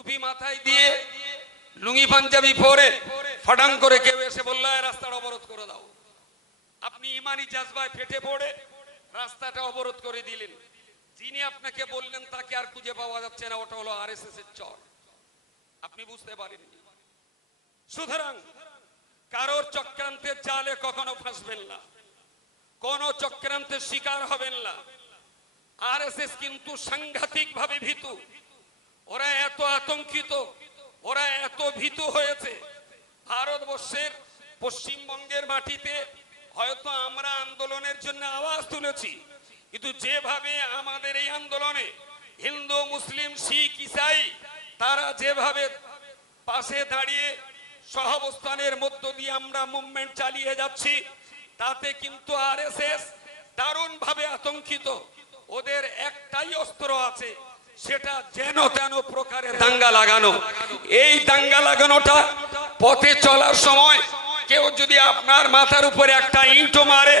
টুপি মাথায় দিয়ে লুঙ্গি পাঞ্জাবি পরে ফাটাং করে কেউ এসে বলল, "এই রাস্তাটা অবরোধ করে দাও। আপনি ইমানি জাজবায় ফেটে পড়ে রাস্তাটা অবরোধ করে দিলেন। যিনি আপনাকে বললেন, তাকে আর খুঁজে পাওয়া যাচ্ছে না, ওটা হলো আরএসএস এর চর। আপনি বুঝতে পারেননি। সুতরাং কারোর চক্রান্তের জালে কখনো ফাঁসবেন না। কোন চক্রান্তের শিকার হবেন না। আরএসএস কিন্তু সাংঘাতিক ভাবে ভীতু। ওরা এত আতঙ্কিত, ওরা এত ভীত হয়েছে। ভারতবর্ষের পশ্চিমবঙ্গের মাটিতে হয়তো আমরা আন্দোলনের জন্য আওয়াজ তুলেছি, কিন্তু যেভাবে আমাদের এই আন্দোলনে হিন্দু, মুসলিম, শিখ, ইসাই, তারা যেভাবে পাশে দাঁড়িয়ে সহাবস্থানের মধ্য দিয়ে আমরা মুভমেন্ট চালিয়ে যাচ্ছি, তাতে কিন্তু আরএসএস দারুণ ভাবে আতঙ্কিত। ওদের একটাই অস্ত্র আছে সেটা যেন তেন প্রকারে দাঙ্গা লাগানো। এই দাঙ্গা লাগানোটা পথে চলার সময় কেউ যদি আপনার মাথার উপরে একটা ইঁটো মারে,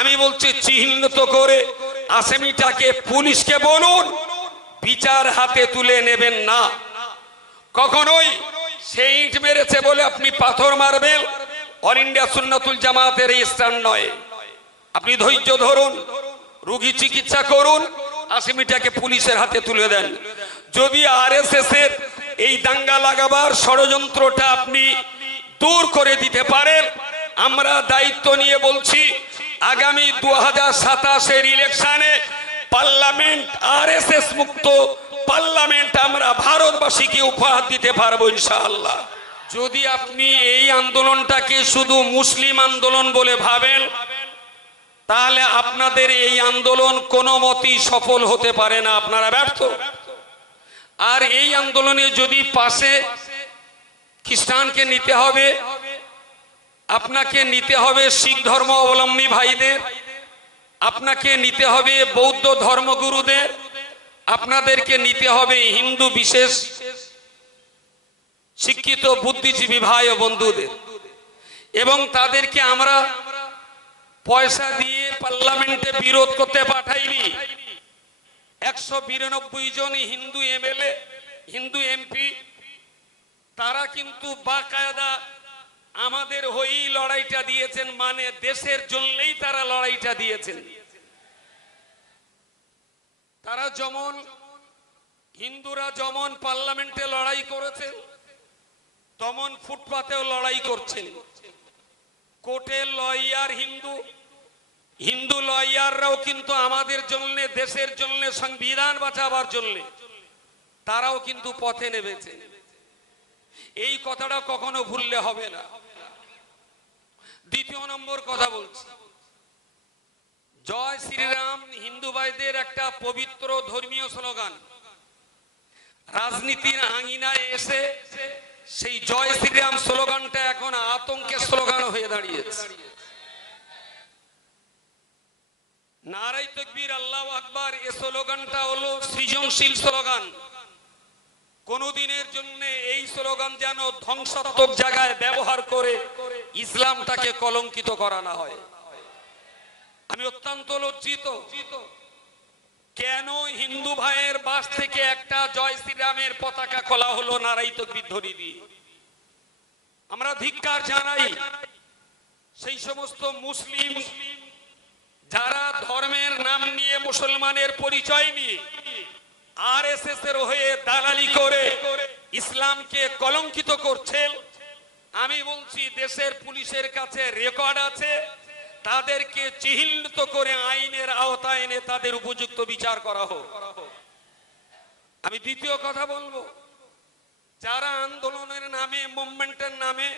আমি বলছি চিহ্নিত করে আসামিটাকে পুলিশকে বলুন, বিচার হাতে তুলে নেবেন না। কখনোই সেই ইট মেরেছে বলে আপনি পাথর মারবেন, অল ইন্ডিয়া সুন্নাতুল জামাতের স্থান নয়। আপনি ধৈর্য ধরুন, রুগী চিকিৎসা করুন আসামিটাকে পুলিশের হাতে তুলে দেন। যদি আরএসএস এর এই দাঙ্গা লাগাবার ষড়যন্ত্রটা আপনি দূর করে দিতে পারেন, আমরা দায়িত্ব নিয়ে বলছি, আগামী দু হাজার সাতাশের ইলেকশনে পার্লামেন্ট আরএসএস মুক্ত পার্লামেন্ট আমরা ভারতবাসীকে উপহার দিতে পারব ইনশাআল্লাহ। যদি আপনি এই আন্দোলনটাকে শুধু মুসলিম আন্দোলন বলে ভাবেন তাহলে আপনাদের এই আন্দোলন কোনো মতেই সফল হতে পারে না, আপনারা ব্যর্থ। আর এই আন্দোলনে যদি পাশে খ্রিস্টানকে নিতে হবে, আপনাকে নিতে হবে শিখ ধর্ম অবলম্বী ভাইদের, আপনাকে নিতে হবে বৌদ্ধ ধর্মগুরুদের, আপনাদেরকে নিতে হবে হিন্দু বিশেষ শিক্ষিত বুদ্ধিজীবী ভাই ও বন্ধুদের। এবং তাদেরকে আমরা পয়সা দিয়ে পার্লামেন্টে বিরোধ করতে পাঠাইনি। একশো বিরানব্বই জন হিন্দু এমএলএ, হিন্দু এমপি, তারা কিন্তু বাকায়দা আমাদের হয়েই লড়াইটা দিয়েছেন মানে দেশের জন্যই তারা লড়াইটা দিয়েছেন। তারা যেমন, হিন্দুরা যেমন পার্লামেন্টে লড়াই করেছেন, তেমন ফুটপাতেও লড়াই করছেন। কোর্টের লয়ার হিন্দু হিন্দু লয়াররাও কিন্তু আমাদের জন্য, দেশের জন্য, সংবিধান বাঁচাবার জন্য, তারাও কিন্তু পথে নেমেছে। এই কথাটা কখনো ভুললে হবে না। দ্বিতীয় নম্বর কথা বলছি। জয় শ্রীরাম, হিন্দু ভাইদের একটা পবিত্র ধর্মীয় স্লোগান। রাজনীতির আঙিনায় এসে সেই জয় শ্রীরাম স্লোগানটা এখন আতঙ্কের স্লোগান হয়ে দাঁড়িয়েছে। নারাই তকবীর, আল্লাহ আকবার, এ স্লোগানটা হলো সৃজনশীল স্লোগান। কোনদিনের জন্য এই স্লোগান যেন ধ্বংসাত্মক জায়গায় ব্যবহার করে ইসলামটাকে কলঙ্কিত করা না হয়। আমি অত্যন্ত লজ্জিত। কেন হিন্দু ভাইয়ের বাস থেকে একটা জয় শ্রীরামের পতাকা খোলা হলো নারাই তকবীর ধ্বনি দিয়ে? আমরা ধিক্কার জানাই, সেই সমস্ত মুসলিম যারা ধর্মের নাম নিয়ে মুসলমানের পরিচয় নিয়ে আর এস এস এর হয়ে দালালি করে ইসলামকে কলঙ্কিত করছেন আমি বলছি দেশের পুলিশের কাছে রেকর্ড আছে, তাদেরকে চিহ্নিত করে আইনের আওতায় এনে তাদের উপযুক্ত বিচার করা হোক। আমি দ্বিতীয় কথা বলব, যারা আন্দোলনের নামে, মুভমেন্টের নামে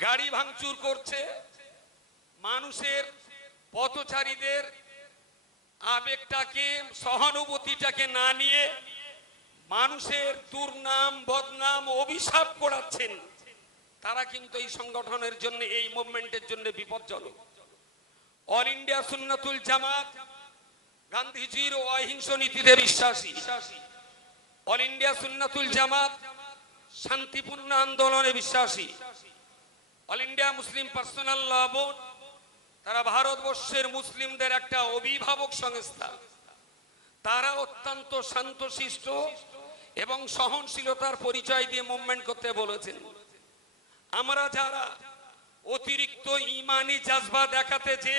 গাড়ি ভাঙচুর করছে, মানুষের পথচারীদের আবেগটাকে সহানুভূতিটাকে না নিয়ে মানুষের দুর্নাম, বদনাম, অভিশাপ করাচ্ছেন। তারা কিন্তু এই সংগঠনের জন্য, এই মুভমেন্টের জন্য বিপজ্জনক। অল ইন্ডিয়া সুন্নাতুল জামাত গান্ধীজির অহিংস নীতিতে বিশ্বাসী। অল ইন্ডিয়া সুন্নাতুল জামাত শান্তিপূর্ণ আন্দোলনে বিশ্বাসী। All India Muslim personal law board তারা ভারতবর্ষের মুসলিমদের একটা অভিভাবক সংস্থা। তারা অত্যন্ত শান্তশিষ্ট এবং সহনশীলতার পরিচয় দিয়ে মুভমেন্ট করতে বলেছেন। আমরা যারা অতিরিক্ত ইমানি জাজবা দেখাতে যে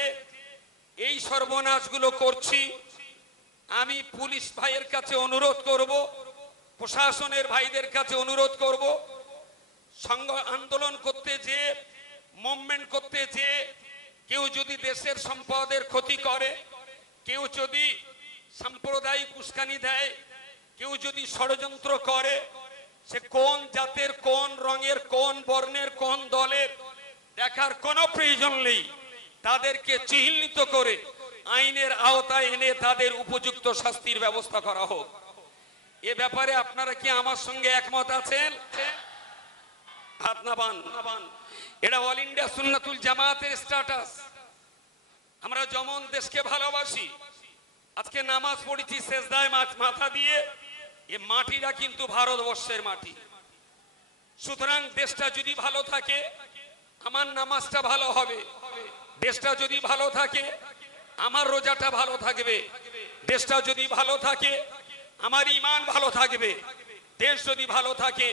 এই সর্বনাশগুলো করছি, আমি পুলিশ ভাইয়ের কাছে অনুরোধ করব, প্রশাসনের ভাইদের কাছে অনুরোধ করব সংঘ আন্দোলন করতে যে মুভমেন্ট করতে যে কেউ যদি দেশের সম্পদের ক্ষতি করে, কেউ যদি সাম্প্রদায়িক উস্কানি দেয়, কেউ যদি ষড়যন্ত্র করে, সে কোন জাতের, কোন রঙের, কোন বর্ণের, কোন দলের, দেখার কোনো প্রয়োজন নেই। তাদেরকে চিহ্নিত করে আইনের আওতায় এনে তাদের উপযুক্ত শাস্তির ব্যবস্থা করা হোক। এ ব্যাপারে আপনারা কি আমার সঙ্গে একমত আছেন? এটা অল ইন্ডিয়া সুন্নাতুল জামাতের স্ট্যাটাস আমরা যেমন দেশকে ভালোবাসি, আজকে নামাজ পড়েছি শেষদায় মাথা দিয়ে, এ মাটিটা কিন্তু ভারতবর্ষের মাটি। সুতরাং দেশটা যদি ভালো থাকে, আমার নামাজটা ভালো হবে। দেশটা যদি ভালো থাকে, আমার রোজাটা ভালো থাকবে। দেশটা যদি ভালো থাকে, আমার ইমান ভালো থাকবে। দেশ যদি ভালো থাকে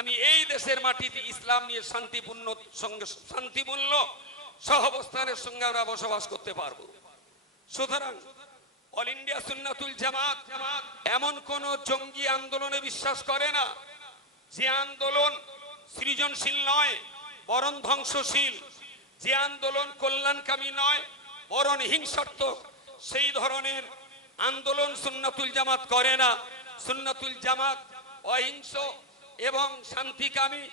আমি এই দেশের মাটিতে ইসলাম নিয়ে শান্তিপূর্ণ সঙ্গে শান্তিপূর্ণ সহবস্থানের সঙ্গে আমরা বসবাস করতে পারব। সুতরাং অল ইন্ডিয়া সুন্নাতুল জামাত এমন কোন জঙ্গি আন্দোলনে বিশ্বাস করে না, যে আন্দোলন সৃজনশীল নয়, বরং ধ্বংসশীল। যে আন্দোলন কল্যাণকামী নয়, বরং হিংসাত্মক। সেই ধরনের আন্দোলন সুন্নাতুল জামাত করে না। সুন্নাতুল জামাত অহিংস এবং শান্তিকামী,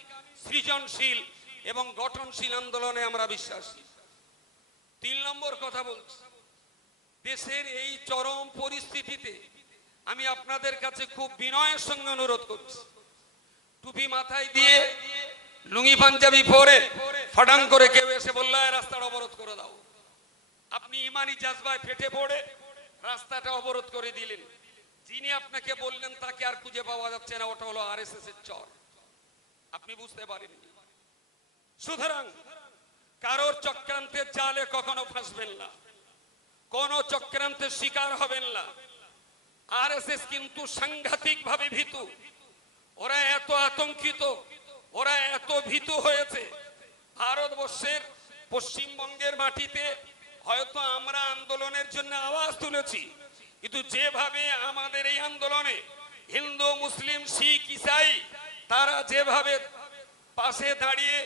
সৃজনশীল এবং গঠনশীল আন্দোলনে আমরা বিশ্বাসী। তিন নম্বর কথা বলছি, দেশের এই চরম পরিস্থিতিতে আমি আপনাদের কাছে খুব বিনয়ের সঙ্গে অনুরোধ করছি। টুপি মাথায় দিয়ে লুঙ্গি পাঞ্জাবি পরে ফাটাং করে কেউ এসে বলল, "এই রাস্তাটা অবরোধ করে দাও। আপনি ইমানি জাজবায় ফেটে পড়ে রাস্তাটা অবরোধ করে দিলেন। যিনি আপনাকে বললেন, তাকে আর খুঁজে পাওয়া যাচ্ছে না, ওটা হলো আরএসএস এর চর। আপনি বুঝতে পারেননি। সুতরাং, কারোর চক্রান্তের জালে কখনো ফাঁসবেন না। কোন চক্রান্তের শিকার হবেন না। আরএসএস কিন্তু সাংঘাতিক ভাবে ভীতু। ওরা এত আতঙ্কিত, ওরা এত ভীতু হয়েছে। ভারতবর্ষের পশ্চিমবঙ্গের মাটিতে হয়তো আমরা আন্দোলনের জন্য আওয়াজ তুলেছি। কিন্তু যেভাবে আমাদের এই আন্দোলনে হিন্দু, মুসলিম, শিখ, ইসাই, তারা যেভাবে পাশে দাঁড়িয়ে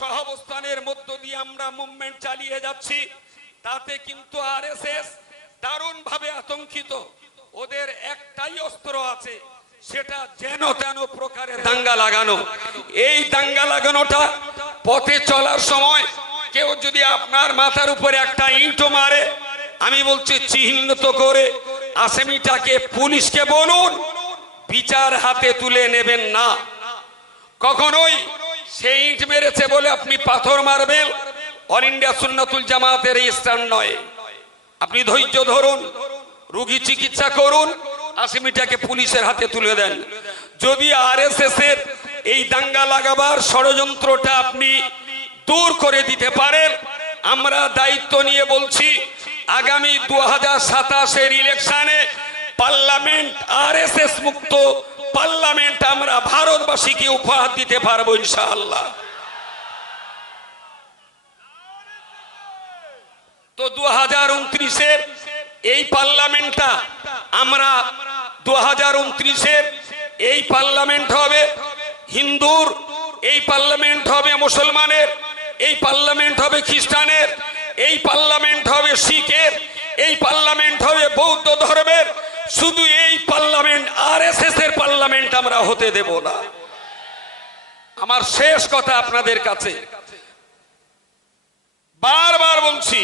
সহাবস্থানের মধ্য দিয়ে আমরা মুভমেন্ট চালিয়ে যাচ্ছি, তাতে কিন্তু আর এস দারুণ ভাবে আতঙ্কিত। ওদের একটাই অস্ত্র আছে, সেটা যেন তেন প্রকারের দাঙ্গা লাগানো। এই দাঙ্গা লাগানোটা পথে চলার সময় কেউ যদি আপনার মাথার উপরে একটা ইঁটো মারে আমি বলছি চিহ্নিত করে আসামিটাকে পুলিশকে বলুন, বিচার হাতে তুলে নেবেন না। কখনোই সেই ইট মেরেছে বলে আপনি পাথর মারবেন, অল ইন্ডিয়া সুন্নাতুল জামাতের স্ট্যান্ড নয়। আপনি ধৈর্য ধরুন, রোগী চিকিৎসা করুন, আসামিটাকে পুলিশের হাতে তুলে দেন। যদি আরএসএস এর এই দাঙ্গা লাগাবার ষড়যন্ত্রটা আপনি দূর করে দিতে পারেন, আমরা দায়িত্ব নিয়ে বলছি আগামী দু হাজার সাতাশের ইলেকশনে পার্লামেন্ট আরএসএস মুক্ত। পার্লামেন্ট আমরা ভারতবাসীকে উপহার দিতে পারব ইনশাআল্লাহ। তো দু হাজার উনত্রিশের এই পার্লামেন্টটা আমরা দু হাজার উনত্রিশের এই পার্লামেন্ট হবে। হিন্দুর এই পার্লামেন্ট হবে, মুসলমানের এই পার্লামেন্ট হবে, খ্রিস্টানের এই পার্লামেন্ট হবে শিখের, এই পার্লামেন্ট হবে বৌদ্ধ ধর্মের। শুধু এই পার্লামেন্ট আর এর পার্লামেন্ট আমরা হতে দেব না। আমার শেষ কথা আপনাদের কাছে। বারবার বলছি,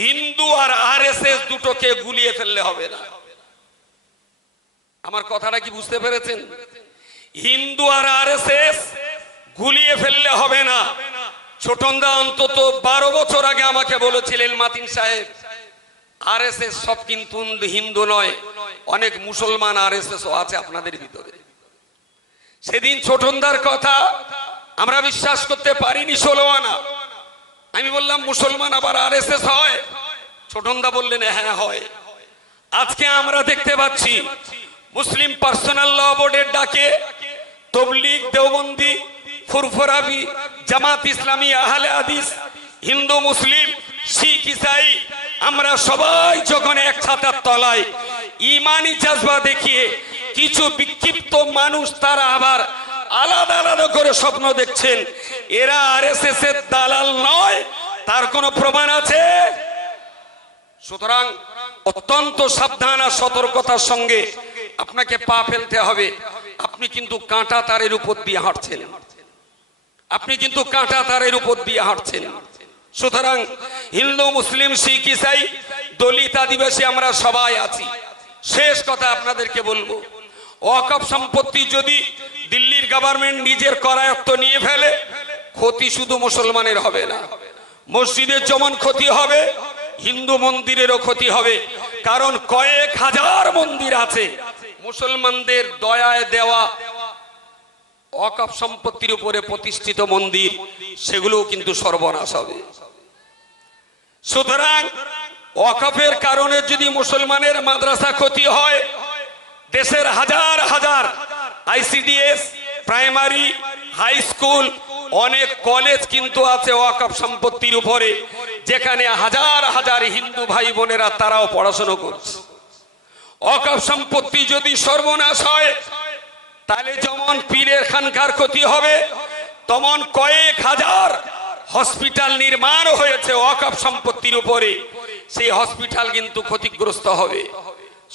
হিন্দু আর আর দুটোকে গুলিয়ে ফেললে হবে না। আমার কথাটা কি বুঝতে পেরেছেন? হিন্দু আর আর গুলিয়ে ফেললে হবে না। ছোটন্দা অন্তত বারো বছর আগে আমাকে বলেছিলেন, মাতিন সাহেব আর এস এস সব কিন্তু হিন্দু নয়, অনেক মুসলমান আর এস এস আছে আপনাদের ভিতরে। সেদিন ছোটন্দার কথা আমরা বিশ্বাস করতে পারিনি ষোলো আনা। আমি বললাম, মুসলমান আবার আর এস এস হয়? ছোটনদা বললেন হ্যাঁ হয়। আজকে আমরা দেখতে পাচ্ছি, মুসলিম পার্সোনাল ল বোর্ডের ডাকে তবলিগ, দেওবন্দি ফুরফুরাবি, জামাত ইসলামী, আহলে হাদিস, হিন্দু, মুসলিম, শিখ, ইসাই, আমরা সবাই যখন এক ছাতার তলায় ইমানি জাজবা দেখিয়ে কিছু বিক্ষিপ্ত মানুষ তারা আবার আলাদা আলাদা করে স্বপ্ন দেখছেন, এরা আরএসএস এর দালাল নয়, তার কোনো প্রমাণ আছে? সুতরাং অত্যন্ত সাবধান আর সতর্কতার সঙ্গে আপনাকে পা ফেলতে হবে, আপনি কিন্তু কাঁটা তারের উপর দিয়ে হাঁটছেন। আপনি কিন্তু কাঁটা তারের উপর দিয়ে হাঁটছেন। সুতরাং হিন্দু, মুসলিম, শিখ, ইসাই, দলিত, আদিবাসী আমরা সবাই আছি। শেষ কথা আপনাদেরকে বলব, ওয়াকফ সম্পত্তি যদি দিল্লির গভর্নমেন্ট নিজের করায়ত্ত নিয়ে ফেলে, ক্ষতি শুধু মুসলমানের হবে না। মসজিদের যেমন ক্ষতি হবে, হিন্দু মন্দিরেরও ক্ষতি হবে। কারণ কয়েক হাজার মন্দির আছে। মুসলমানদের দয়ায় দেওয়া অকাপ সম্পত্তির উপরে প্রতিষ্ঠিত মন্দির, সেগুলোও কিন্তু সর্বনাশ হবে। সুতরাং ওয়াকফের কারণে যদি মুসলমানের মাদ্রাসা ক্ষতি হয়, দেশের হাজার হাজার আইসিডিএস, প্রাইমারি, হাই স্কুল, অনেক কলেজ কিন্তু আছে ওয়াকফ সম্পত্তির উপরে, যেখানে হাজার হাজার হিন্দু ভাই বোনেরা তারাও পড়াশোনা করছে। অকপ সম্পত্তি যদি সর্বনাশ হয় তাহলে যেমন পীরের খানকার ক্ষতি হবে, তেমন কয়েক হাজার হসপিটাল নির্মাণ হয়েছে অকপ সম্পত্তির উপরে। সেই হসপিটাল কিন্তু ক্ষতিগ্রস্ত হবে।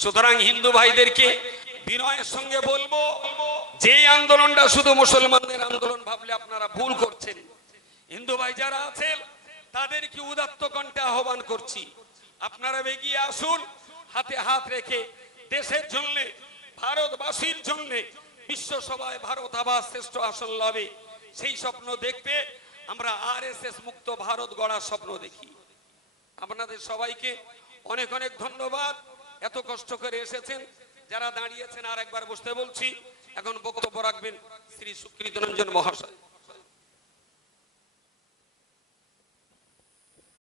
সুতরাং হিন্দু ভাইদেরকে বিনয়ের সঙ্গে বলব, যে আন্দোলনটা শুধু মুসলমানদের আন্দোলন ভাবলে আপনারা ভুল করছেন। হিন্দু ভাই যারা আছেন, তাদেরকে উদাত্ত কণ্ঠে আহ্বান করছি। আপনারা এগিয়ে আসুন, হাতে হাত রেখে দেশের জন্য, ভারতবাসীর জন্য বিশ্ব সভায় ভারত আবার শ্রেষ্ঠ আসন লবে সেই স্বপ্ন দেখতে আমরা আর মুক্ত ভারত গড়ার স্বপ্ন দেখি। আপনাদের সবাইকে অনেক অনেক ধন্যবাদ। এত কষ্ট করে এসেছেন, যারা দাঁড়িয়েছেন আর একবার বসতে বলছি। এখন বক্তব্য রাখবেন শ্রী সুকৃত রঞ্জন মহাশয়।